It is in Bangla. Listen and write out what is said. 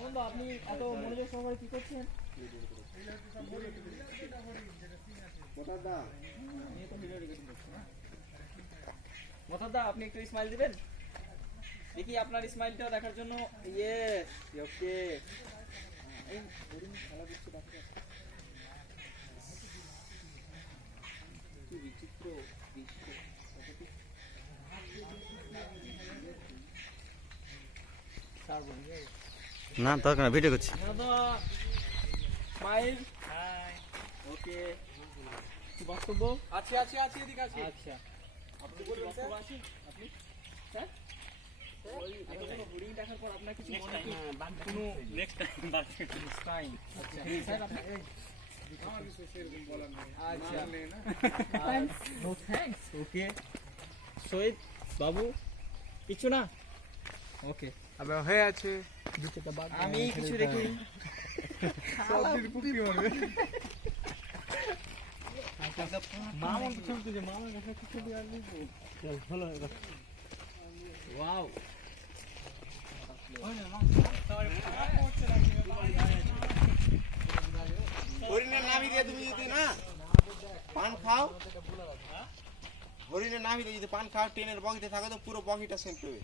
মামুন দা আপনি এত মনোযোগ সহকারে কি করছেন? মতাদা আপনি একটু স্মাইল দিবেন দেখি আপনার স্মাইলটা দেখার জন্য। Yes okay. এই হরিণ খেলা দিচ্ছে দেখো কি বিচিত্র দৃশ্য। না দরকার না, ভিডিও করছি। স্মাইল ওকে। কি বক্তব্য? আছি এদিকে আছি। আচ্ছা আপনি কি বক্তব্য আছে? আপনি স্যার হরিণ দেখার পর আপনার কিছু মনে কি কোনো নেক্সট টাইম? আচ্ছা স্যার আপনি আমার কিছু সেরকম বলার নেই। আচ্ছা বলার নেই না। No thanks. ওকে শহীদ বাবু কিছু না? ওকে আবে হয়ে আছে। আমি কিছু দেখি। সব দিন পুকি মারবে। মামা তো চলতে যে মামার কাছে কিছু দেওয়ার নেই তো। ভালো ওয়াও হরিণের নাভি দিয়ে তুমি যদি না পান খাও, হরিণের নাভি দিয়ে যদি পান খাও, ট্রেনের বগিতে থাকো তো পুরো বগিটা সেন্ট হবে।